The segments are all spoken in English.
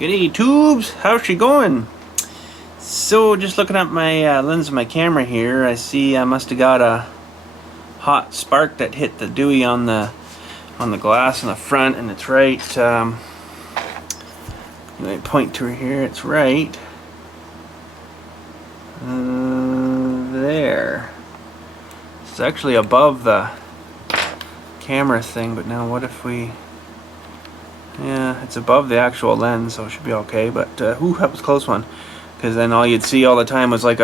G'day tubes, how's she going? So just looking at my lens of my camera here, I see I must have got a hot spark that hit the dewy on the glass in the front, and it's right. Let me point to her here. It's right there. It's actually above the camera thing, but now what if we? Yeah, it's above the actual lens, so it should be okay. But ooh, that was a close one. Because then all you'd see all the time was like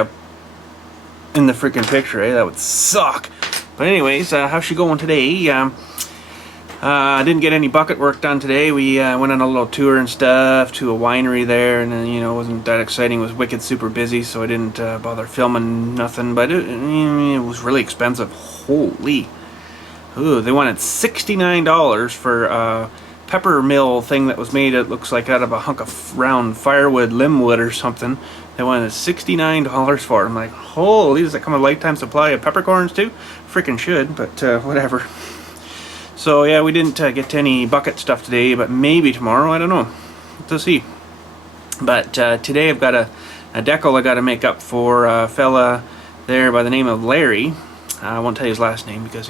in the freaking picture, eh? That would suck. But anyways, how's she going today? I didn't get any bucket work done today. We went on a little tour and stuff to a winery there, and then, it wasn't that exciting. It was wicked super busy, so I didn't bother filming nothing. But it was really expensive. Holy. Ooh, they wanted $69 for pepper mill thing that was made, it looks like out of a hunk of round firewood, limb wood or something. They wanted $69 for it. I'm like, holy, does that come with a lifetime supply of peppercorns too? Freaking should, but whatever. So yeah, we didn't get to any bucket stuff today, but maybe tomorrow, I don't know. We'll see. But today I've got a decal I got to make up for a fella there by the name of Larry. I won't tell you his last name because,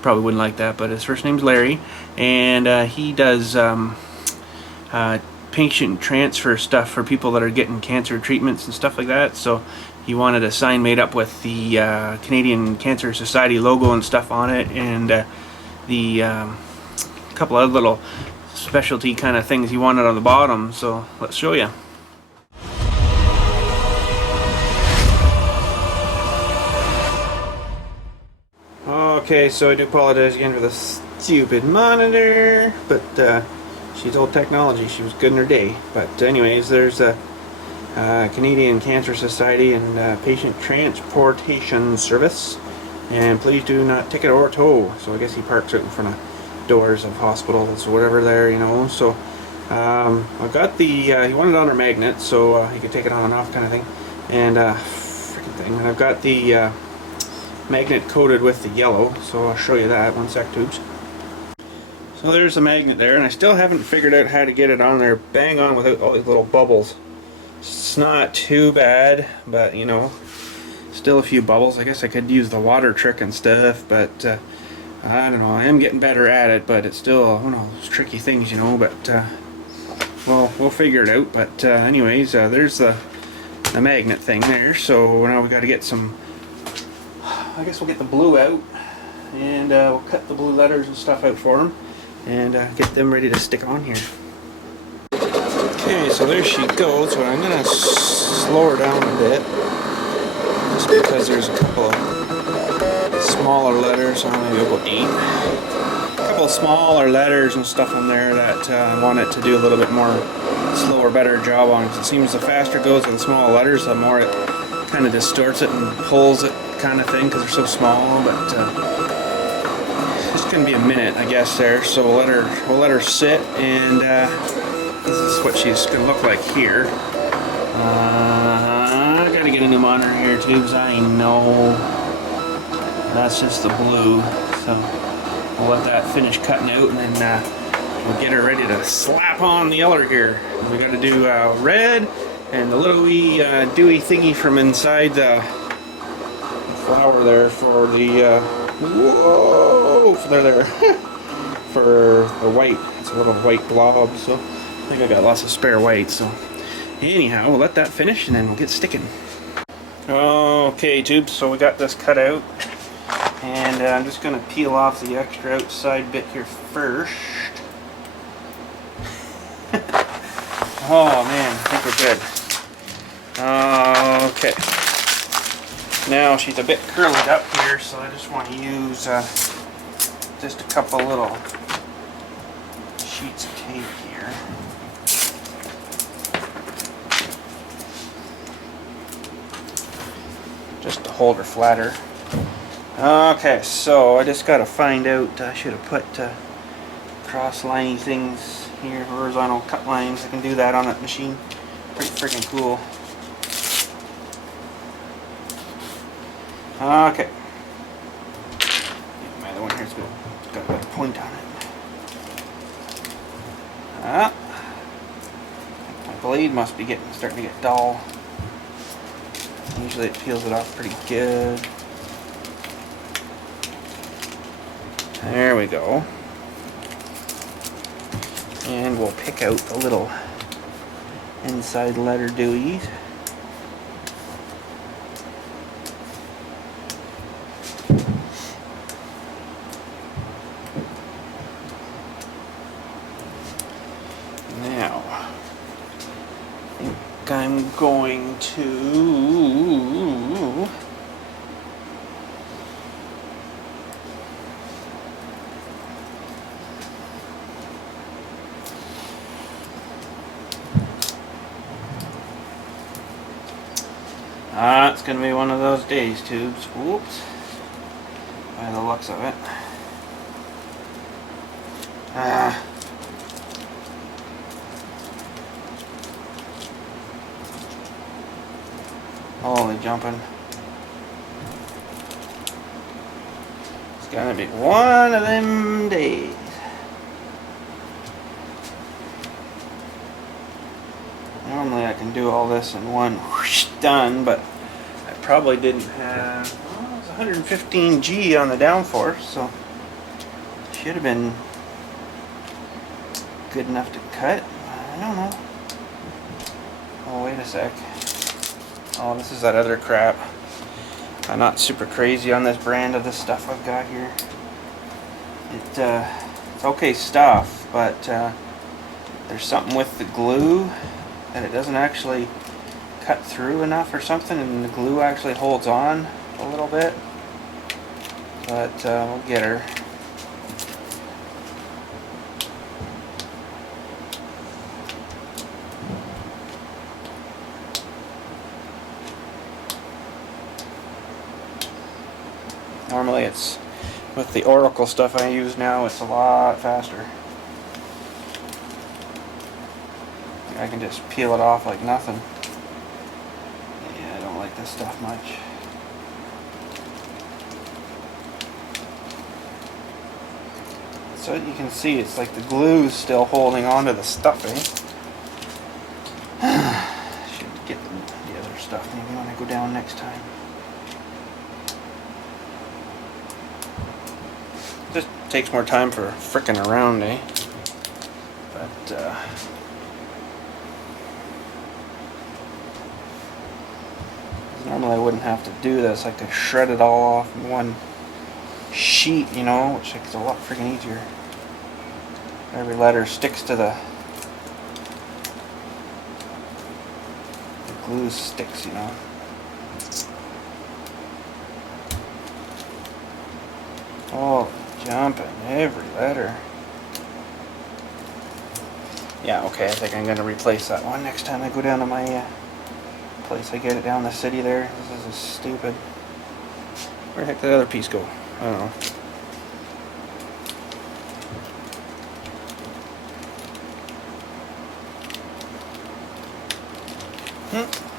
probably wouldn't like that, but his first name's Larry, and he does patient transfer stuff for people that are getting cancer treatments and stuff like that. So he wanted a sign made up with the Canadian Cancer Society logo and stuff on it, and the couple of little specialty kind of things he wanted on the bottom. So let's show you. Okay, so I do apologize again for the stupid monitor, but she's old technology. She was good in her day. But anyways, there's a Canadian Cancer Society and Patient Transportation Service, and please do not ticket or tow. So I guess he parks out in front of doors of hospitals or whatever there, So I've got the he wanted it on a magnet, so he could take it on and off kind of thing, and freaking thing. And I've got the magnet coated with the yellow, so I'll show you that. One sec, tubes. So there's the magnet there, and I still haven't figured out how to get it on there bang on without all these little bubbles. It's not too bad, but still a few bubbles. I guess I could use the water trick and stuff, but I don't know. I am getting better at it, but it's still one of those tricky things, but well, we'll figure it out. But anyways, there's the magnet thing there. So now we got to get some, I guess we'll get the blue out, and we'll cut the blue letters and stuff out for them, and get them ready to stick on here. Okay, so there she goes. So I'm going to slow her down a bit, just because there's a couple of smaller letters, so maybe about 8. A couple of smaller letters and stuff in there that I want it to do a little bit more slower, better job on, because it seems the faster it goes with the small letters, the more it kind of distorts it and pulls it kind of thing, because they're so small. But it's gonna be a minute, I guess, there, so we'll let her sit, and this is what she's gonna look like here. I gotta get a new monitor here too, because I know that's just the blue, so we'll let that finish cutting out, and then we'll get her ready to slap on the yellow here. We gotta do red and the little wee dewy thingy from inside the flower there for the whoa, there for the white. It's a little white blob, so I think I got lots of spare white. So anyhow, we'll let that finish, and then we'll get sticking. Okay, tubes, so we got this cut out, and I'm just gonna peel off the extra outside bit here first. Oh man, I think we're good. Okay. Now she's a bit curled up here, so I just want to use just a couple little sheets of tape here. Just to hold her flatter. Okay, so I just got to find out, I should have put cross-lining things here, horizontal cut lines. I can do that on that machine. Pretty freaking cool. Okay. My other one here's got a point on it. blade must be starting to get dull. Usually it peels it off pretty good. There we go. And we'll pick out the little inside letter dewies. Now, I think I'm going to it's going to be one of those days, tubes. Whoops. By the looks of it. Holy jumping. It's going to be one of them days. Normally I can do all this in one whoosh, done, but I probably didn't have, well, it was 115 G on the downforce, so it should have been good enough to cut. I don't know. Oh, wait a sec. Oh, this is that other crap. I'm not super crazy on this brand of this stuff I've got here. It's okay stuff, but there's something with the glue that it doesn't actually cut through enough or something, and the glue actually holds on a little bit. But we'll get her. Normally it's, with the Oracle stuff I use now, it's a lot faster. I can just peel it off like nothing. Yeah, I don't like this stuff much. So you can see it's like the glue's still holding onto the stuffing. Should get the other stuff maybe when I go down next time. Just takes more time for frickin' around, eh? But normally I wouldn't have to do this. I could shred it all off in one sheet, you know, which makes it a lot freaking easier. Every letter sticks to the glue sticks, you know. Oh, jumping every letter. Yeah, okay, I think I'm going to replace that one next time I go down to my place I get it down the city there. This is stupid. Where the heck did the other piece go? I don't know.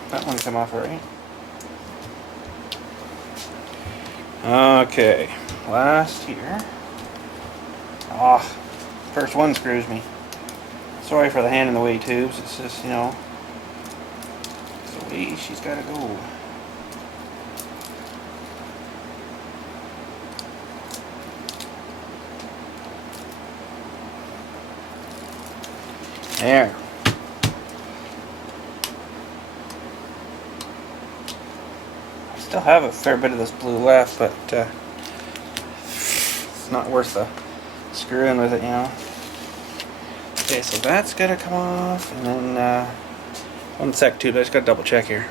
That one come off alright. Okay, last here. Ah, first one screws me. Sorry for the hand in the way, tubes. It's just, you know, it's the way she's got to go. There. I still have a fair bit of this blue left, but it's not worth the screwing with it, you know. Okay, so that's gotta come off, and then one sec, tube. I just gotta double check here.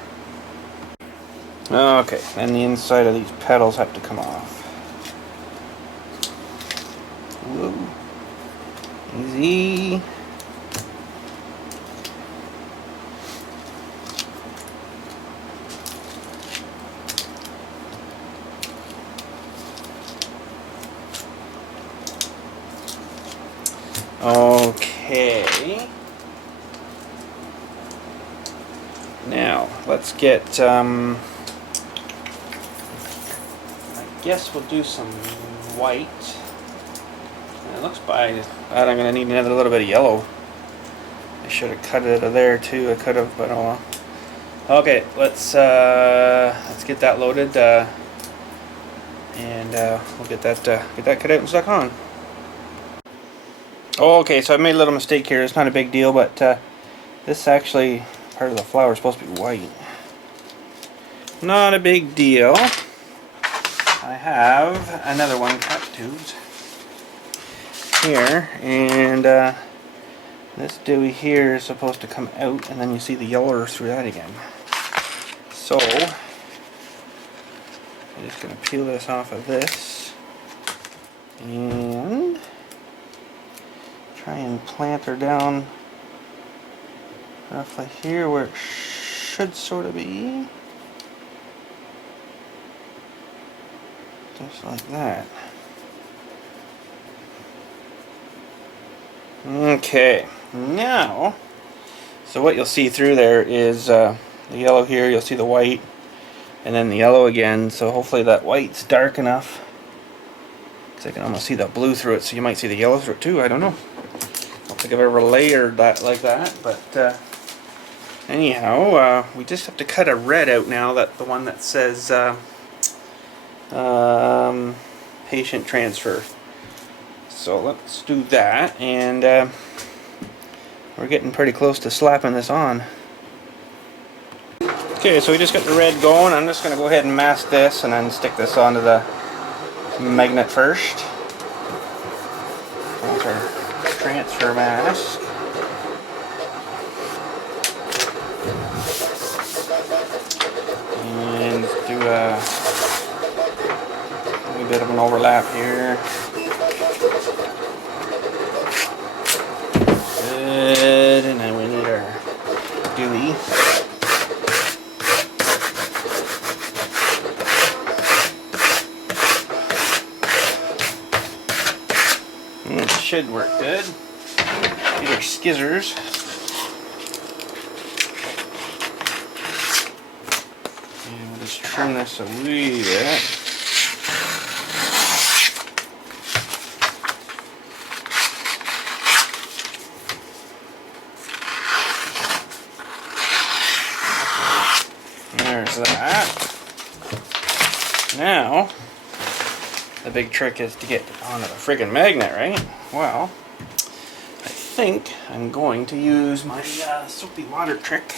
Okay, and the inside of these petals have to come off. Whoa. Easy. Okay. Now, let's get, I guess we'll do some white. And it looks by that I'm going to need another little bit of yellow. I should have cut it out of there too. I could have, but oh well. Okay, let's get that loaded, and we'll get that cut out and stuck on. Oh, okay, so I made a little mistake here. It's not a big deal, but this actually part of the flower is supposed to be white. Not a big deal. I have another one cut tubes here, and this dewey here is supposed to come out, and then you see the yellow through that again. So I'm just going to peel this off of this and try and plant her down roughly here where it should sort of be. Just like that. Okay, now, so what you'll see through there is the yellow here, you'll see the white, and then the yellow again, so hopefully that white's dark enough, because I can almost see the blue through it, so you might see the yellow through it too, I don't know. I don't think I've ever layered that like that, but anyhow, we just have to cut a red out now, the one that says patient transfer. So let's do that, and we're getting pretty close to slapping this on. Okay, so we just got the red going. I'm just going to go ahead and mask this and then stick this onto the magnet first. That's our transfer mask. And do a bit of an overlap here. Good, and then we need our dewey. It should work good. Get our skizzers. And we'll just trim this a wee bit. There's that. Now, the big trick is to get onto the friggin' magnet, right? Well, I think I'm going to use my soapy water trick.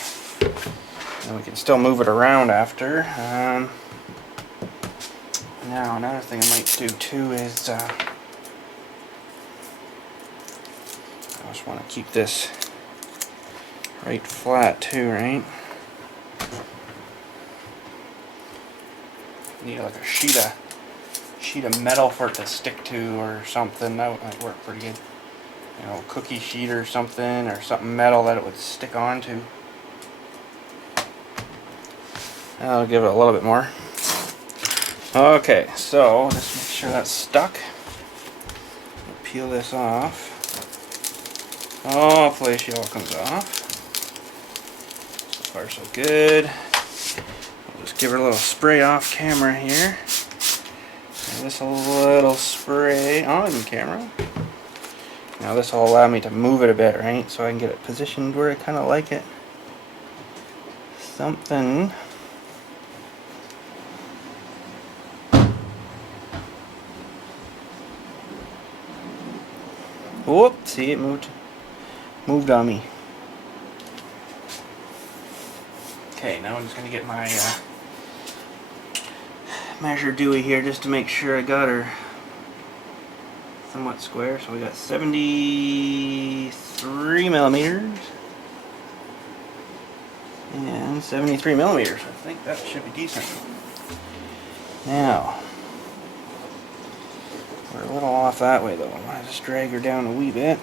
And we can still move it around after. Now, another thing I might do too is I just want to keep this right flat too, right? Need like a sheet of metal for it to stick to or something. That might work pretty good. You know, cookie sheet or something metal that it would stick onto. That'll give it a little bit more. Okay, so just make sure that's stuck. Peel this off. Hopefully she all comes off. So far so good. I'll just give her a little spray off camera here. And just a little spray on camera. Now this will allow me to move it a bit, right? So I can get it positioned where I kind of like it. Something. Whoop! See, it moved on me. Okay, now I'm just gonna get my measure dewey here just to make sure I got her somewhat square. So we got 73 millimeters and 73 millimeters. I think that should be decent. Now, we're a little off that way though. I'm gonna just drag her down a wee bit.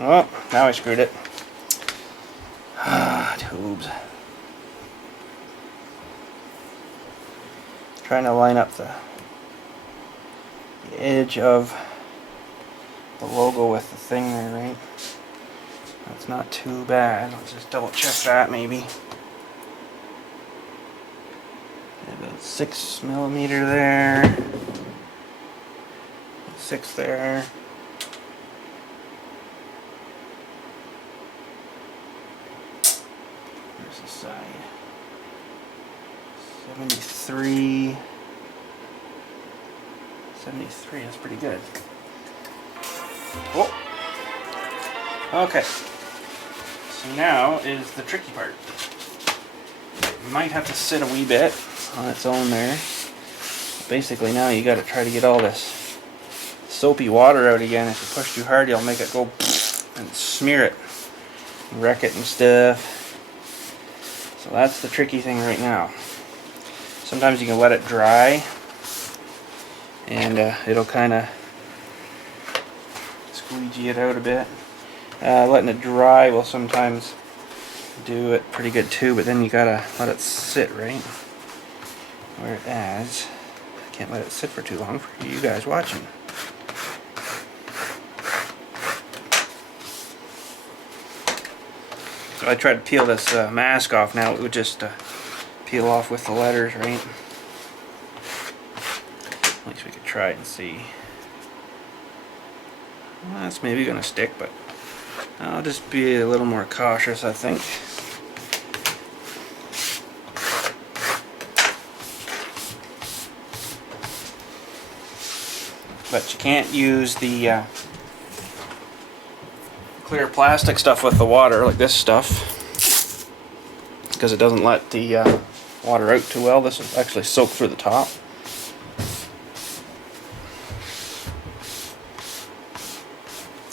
Oh, now I screwed it. Tubes. Trying to line up the edge of the logo with the thing there, right? That's not too bad. Let's just double check that maybe. About 6 millimeter there. 76 there. Where's the side? 73. 73, that's pretty good. Whoa. Okay. So now is the tricky part. It might have to sit a wee bit on its own there. Basically now you got to try to get all this soapy water out again. If you push too hard, you'll make it go and smear it, wreck it and stuff. So that's the tricky thing right now. Sometimes you can let it dry, and it'll kind of squeegee it out a bit. Letting it dry will sometimes do it pretty good too, but then you gotta let it sit right where it is. I can't let it sit for too long for you guys watching. So I tried to peel this mask off. Now it would just peel off with the letters, right? At least we could try it and see. Well, that's maybe gonna stick, but I'll just be a little more cautious, I think. But you can't use the clear plastic stuff with the water, like this stuff, because it doesn't let the water out too well. This will actually soak through the top.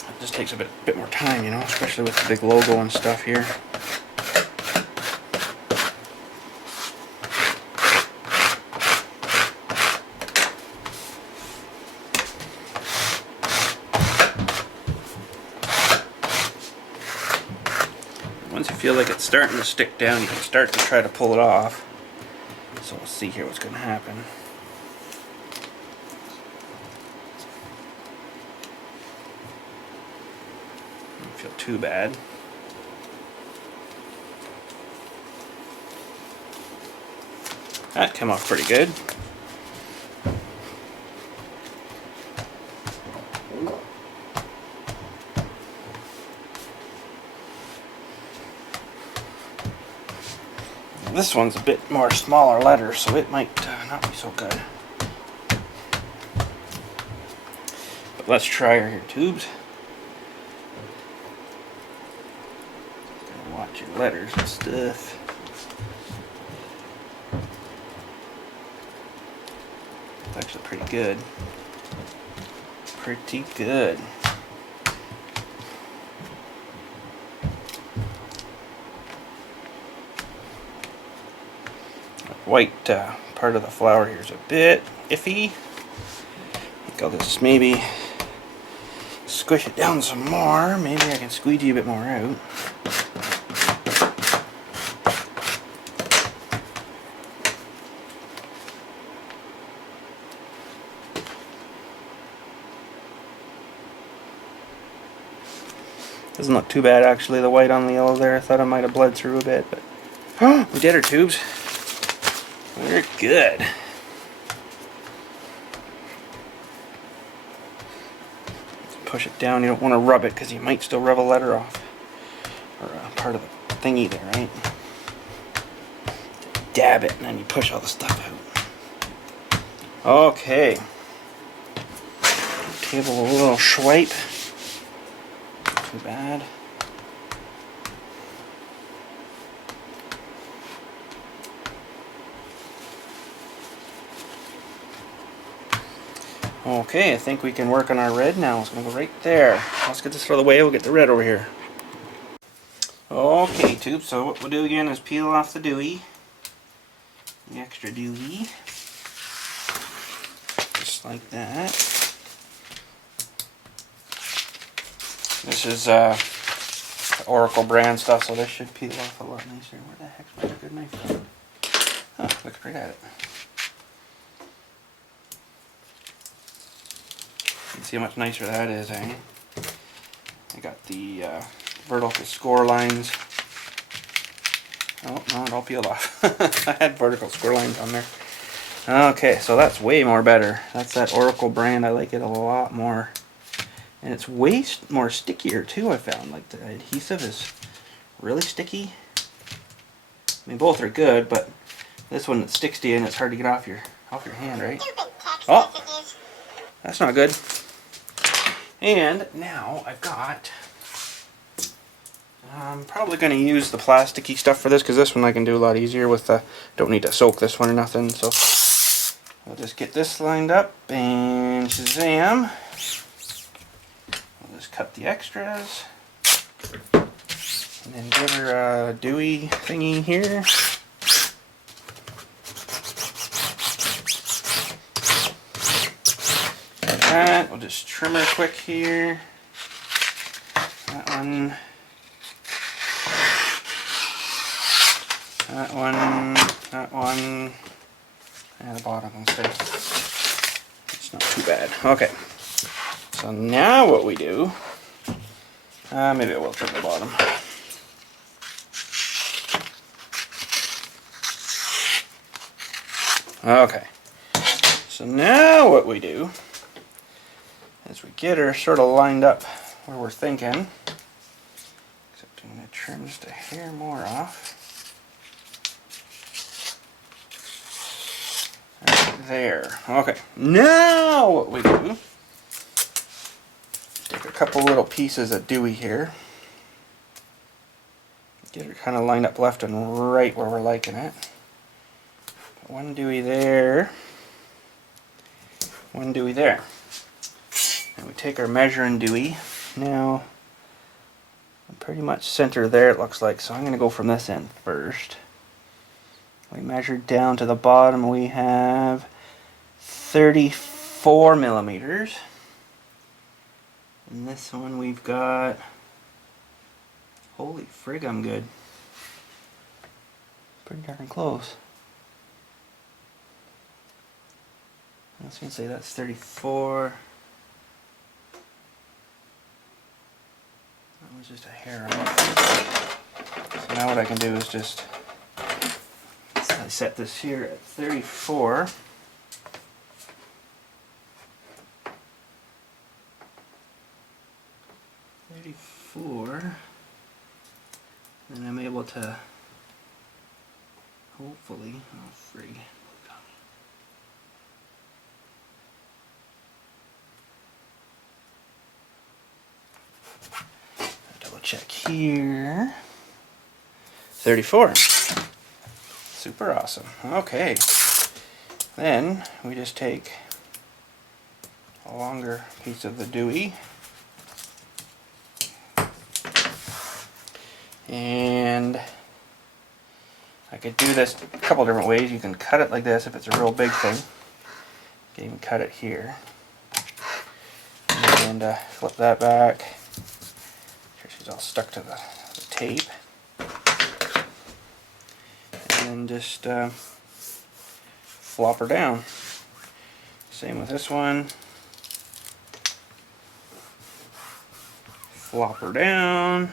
It just takes a bit more time, you know, especially with the big logo and stuff here. Once you feel like it's starting to stick down, you can start to try to pull it off. So we'll see here what's going to happen. Don't feel too bad. That came off pretty good. This one's a bit more smaller letter, so it might not be so good. But let's try our here tubes. Gotta watch your letters and stuff. It's actually pretty good. Pretty good. White part of the flower here is a bit iffy. I think I'll just maybe squish it down some more. Maybe I can squeegee a bit more out. Doesn't look too bad actually, the white on the yellow there. I thought I might have bled through a bit, but we did our tubes. We're good. Push it down. You don't want to rub it because you might still rub a letter off, or part of the thingy there, right? Dab it and then you push all the stuff out. Okay. Table a little swipe. Not too bad. Okay, I think we can work on our red now. It's going to go right there. Let's get this out of the way. We'll get the red over here. Okay, tube. So what we'll do again is peel off the dewy. The extra dewy. Just like that. This is Oracle brand stuff, so this should peel off a lot nicer. Where the heck's my good knife? Oh, looks great at it. See how much nicer that is, eh? I got the vertical score lines. Oh, no, it all peeled off. I had vertical score lines on there. Okay, so that's way more better. That's that Oracle brand. I like it a lot more. And it's way more stickier too, I found. Like the adhesive is really sticky. I mean, both are good, but this one that sticks to you and it's hard to get off your hand, right? Oh, that's not good. And now I've got, I'm probably going to use the plasticky stuff for this because this one I can do a lot easier with the, don't need to soak this one or nothing. So I'll just get this lined up and shazam. I'll just cut the extras and then give her a dewy thingy here. That, we'll just trim her quick here. That one. That one. That one. And the bottom can stay. It's not too bad. Okay. So now what we do, maybe I will trim the bottom. Okay. So now what we do is we get her sort of lined up where we're thinking. Except I'm going to trim just a hair more off. Right there. Okay. Now what we do, take a couple little pieces of dewy here. Get her kind of lined up left and right where we're liking it. Put one dewy there. One dewy there. And we take our measuring dewy. Now, I'm pretty much center there it looks like, so I'm going to go from this end first. We measured down to the bottom, we have 34 millimeters. And this one we've got, holy frig, I'm good. Pretty darn close. I was going to say that's 34. That was just a hair off. So now what I can do is just, I set this here at 34. And I'm able to hopefully, oh frig. Double check here. 34. Super awesome. Okay. Then we just take a longer piece of the dewy. And I could do this a couple different ways. You can cut it like this if it's a real big thing. You can even cut it here. And flip that back. Sure she's all stuck to the tape. And then just flop her down. Same with this one. Flop her down.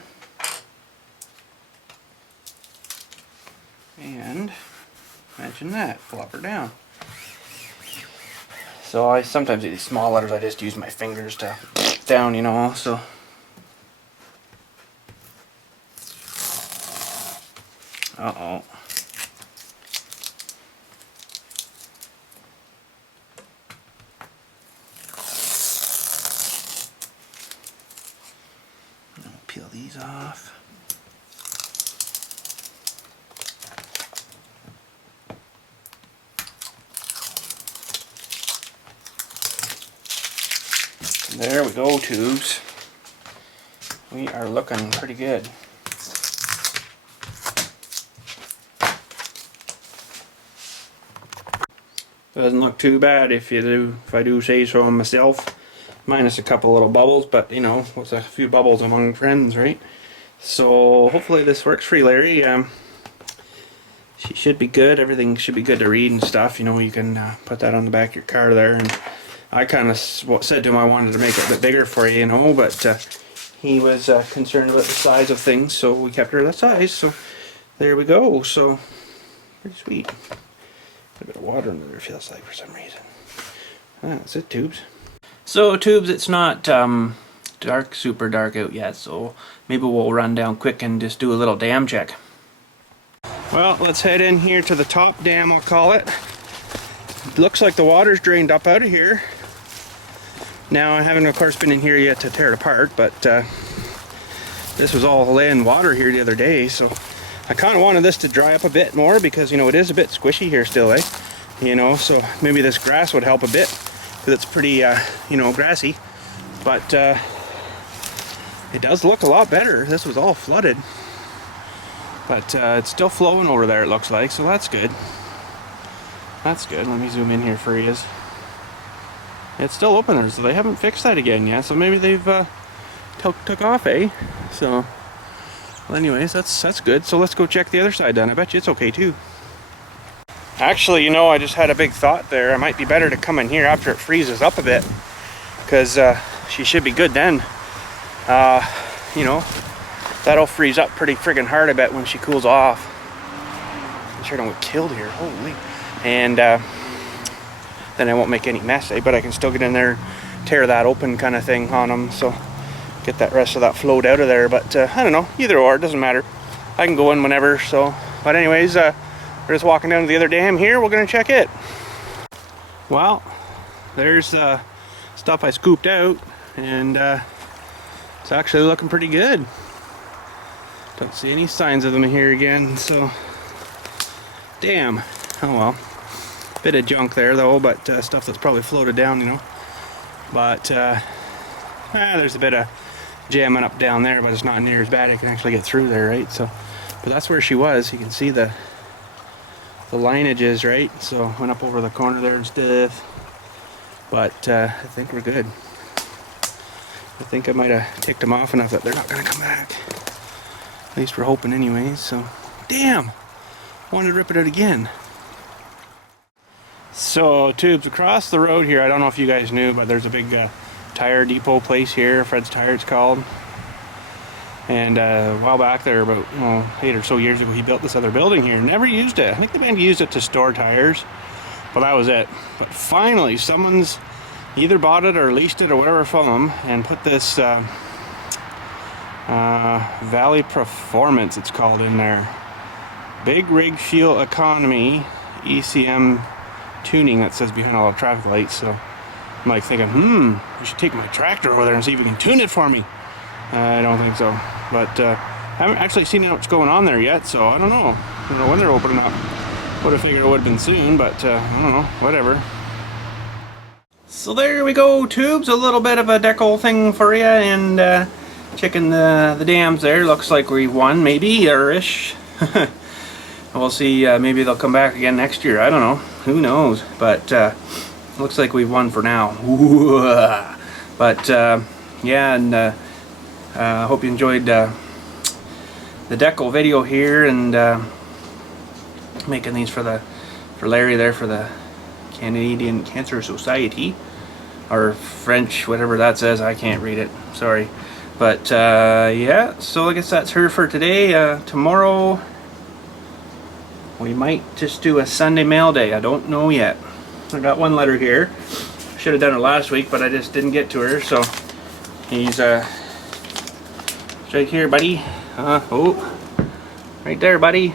And imagine that, flop her down. So I sometimes do these small letters, I just use my fingers to down, you know, so. Uh-oh. I'll peel these off. There we go, tubes. We are looking pretty good. Doesn't look too bad if I do say so myself. Minus a couple little bubbles, but you know, what's a few bubbles among friends, right? So hopefully this works for you, Larry. She should be good. Everything should be good to read and stuff. You know, you can put that on the back of your car there. And I kind of said to him I wanted to make it a bit bigger for you, you know, but he was concerned about the size of things, so we kept her that size. So there we go. So pretty sweet. A bit of water under there, feels like, for some reason. That's it, Tubes. So, Tubes, it's not dark, super dark out yet, so maybe we'll run down quick and just do a little dam check. Well, let's head in here to the top dam, I'll call it. It looks like the water's drained up out of here. Now, I haven't, of course, been in here yet to tear it apart, but this was all laying water here the other day, so I kind of wanted this to dry up a bit more because, you know, it is a bit squishy here still, eh? You know, so maybe this grass would help a bit because it's pretty, you know, grassy. But it does look a lot better. This was all flooded. But it's still flowing over there, it looks like, so that's good. That's good. Let me zoom in here for you. It's still open there, so they haven't fixed that again yet. So maybe they've took off, eh? So, well, anyways, that's good. So let's go check the other side then. I bet you it's okay too. Actually, you know, I just had a big thought there. It might be better to come in here after it freezes up a bit, because she should be good then. You know, that'll freeze up pretty friggin' hard, I bet, when she cools off. I'm sure I don't get killed here. Holy. And then I won't make any mess, eh? But I can still get in there, tear that open kind of thing on them, so get that rest of that float out of there. But I don't know, either or, it doesn't matter. I can go in whenever, so. But anyways, we're just walking down to the other dam here. We're gonna check it. Well, there's stuff I scooped out, and it's actually looking pretty good. Don't see any signs of them here again, so damn. Oh well. Bit of junk there though, but stuff that's probably floated down, you know. But there's a bit of jamming up down there, but it's not near as bad. I can actually get through there, right? So, but that's where she was. You can see the lineages, right? So went up over the corner there and stuff. But I think we're good. I think I might have ticked them off enough that they're not gonna come back. At least we're hoping anyways. So, damn! Wanted to rip it out again. So, Tubes, across the road here, I don't know if you guys knew, but there's a big tire depot place here, Fred's Tire it's called. And a while back there, about 8 or so years ago, he built this other building here. Never used it. I think they maybe used it to store tires, but that was it. But finally, someone's either bought it or leased it or whatever from them and put this Valley Performance, it's called, in there. Big rig fuel economy ECM tuning, that says behind all the traffic lights. So I'm like thinking, I should take my tractor over there and see if we can tune it for me. I don't think so, but I haven't actually seen what's going on there yet, so I don't know. I don't know when they're opening up. Would have figured it would have been soon, but I don't know, whatever. So there we go, Tubes, a little bit of a deco thing for you, and checking the dams there. Looks like we won, maybe, or ish. We'll see, maybe they'll come back again next year, I don't know, who knows, but looks like we've won for now. But yeah, and hope you enjoyed the deco video here, and making these for Larry there, for the Canadian Cancer Society, or French, whatever that says. I can't read it, sorry. But yeah, so I guess that's her for today. Tomorrow we might just do a Sunday mail day. I don't know yet. I got one letter here. Should have done it last week, but I just didn't get to her. So he's right here, buddy. Oh, right there, buddy.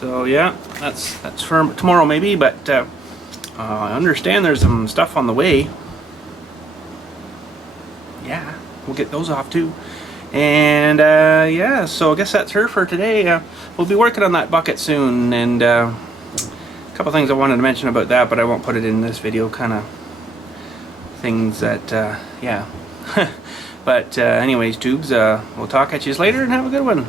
So yeah, that's for tomorrow maybe. But I understand there's some stuff on the way. Yeah, we'll get those off too. And yeah, so I guess that's her for today. We'll be working on that bucket soon, and a couple things I wanted to mention about that, but I won't put it in this video, kind of things that yeah. But anyways, Tubes, we'll talk at you later, and have a good one.